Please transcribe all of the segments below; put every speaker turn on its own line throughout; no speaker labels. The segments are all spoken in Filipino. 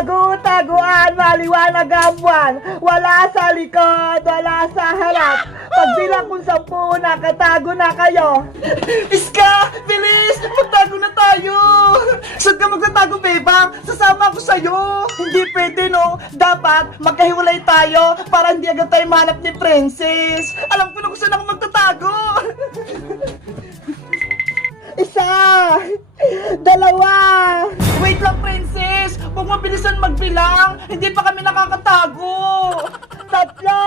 Tago-taguan, maliwanag ang buwan. Wala sa likod, wala sa harap. Pagbilang kung sampu, nakatago na kayo.
Iska! Bilis! Magtago na tayo! Saan ka magtatago, Bebang? Sasama ako sa'yo! Hindi pwede, no? Dapat magkahiwalay tayo para hindi agad tayo mahanap ni Princess! Alam ko na kung saan ako magtatago!
Isa! Dalawa!
Wait lang, Princess! Huwag mabilisan magbilang! Hindi pa kami nakakatago!
Tatlo!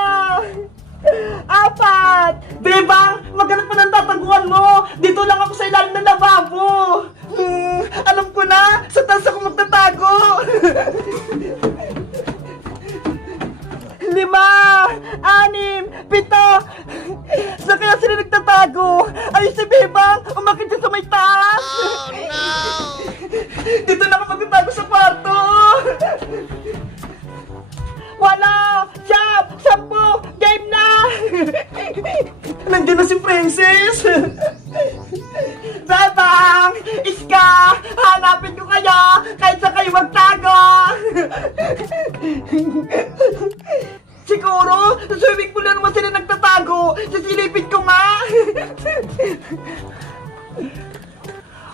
Apat!
Bebang! Maghanap pa ng tataguan mo! Dito lang ako sa ilalim ng lababo! Hmm, alam ko na! Sa taas ako magtatago!
Lima! Anim! Pito!
Saan kaya sila nagtatago? Ay, si Bebang! Umakit Princess!
Bebang! Iska! Hanapin ko kayo! Kahit sa kayo magtago!
Siguro, sa swimming pool na naman sila nagtatago! Sisilipin ko nga!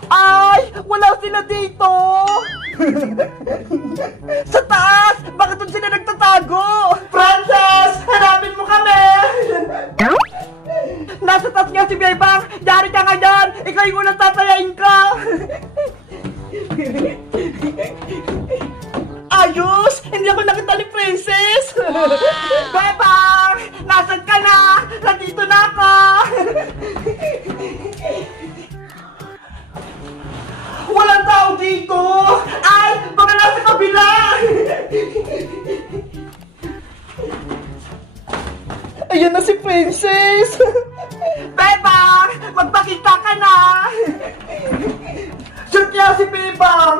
Ay! Wala sila dito!
Sa taas! Bakit doon sila nagtatago? Princess! Hanapin!
Nasa taas nga si Bebang! Dari ka ngayon! Ikaw yung unang tatayain ko!
Ayos! Hindi ako nakita ni Princess!
Bebang! Nasaan ka na? Nandito na ako!
Walang tao dito! Ay! Baka nasa kabila! Ayan na si Princess! Kaya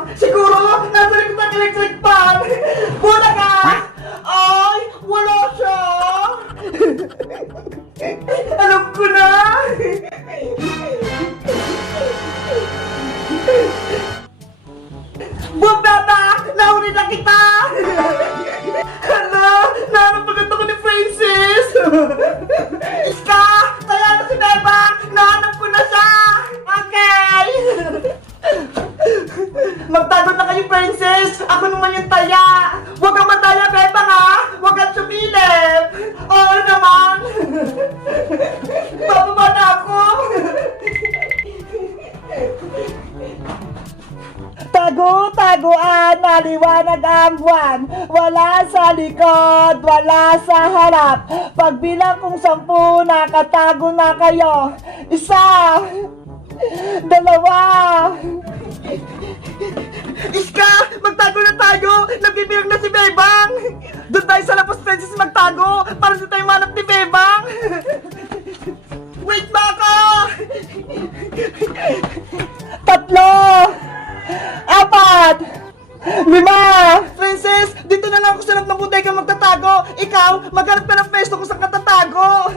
Magtago na kayo, Princess! Ako naman yung taya! Huwag kang mataya, Bebang, ha! Huwag kang sumilip! Oo naman! Bababa na ako!
Tago-taguan, maliwanag ang buwan. Wala sa likod, wala sa harap. Pagbilang kong sampu, nakatago na kayo. Isa! Dalawa!
Iska! Magtago na tayo! Nagbibilang na si Bebang! Doon tayo sa Lapos Princess magtago para di tayo manap ni Bebang! Wait ba ako!
Tatlo! Apat! Lima!
Princess, dito na lang ako sa loob ng bodega magtatago. Ikaw, maghanap ka ng pesto kung saan ka tatago.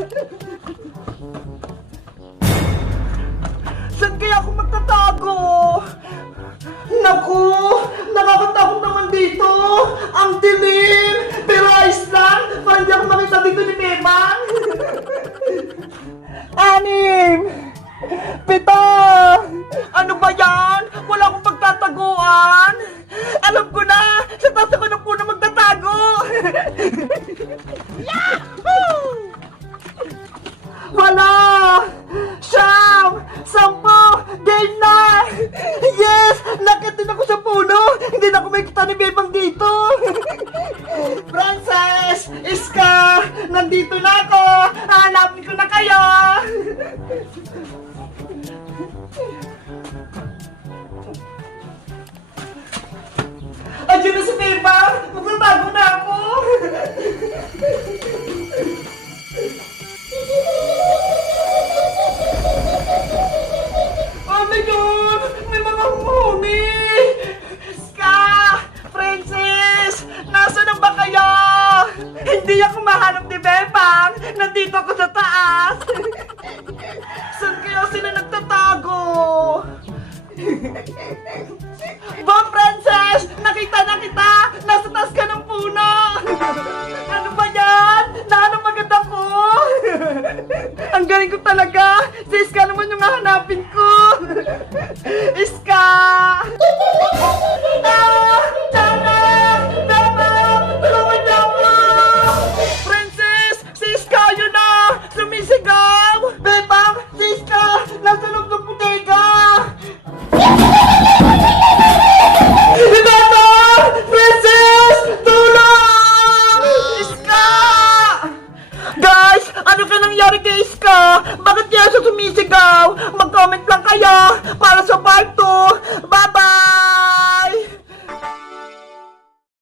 Ang galing ko talaga! Si Iska naman yung hahanapin ko! Iska! nangyari kay Iska? Bakit kaya siya sumisigaw? Mag-comment lang kayo para sa part 2. Bye-bye!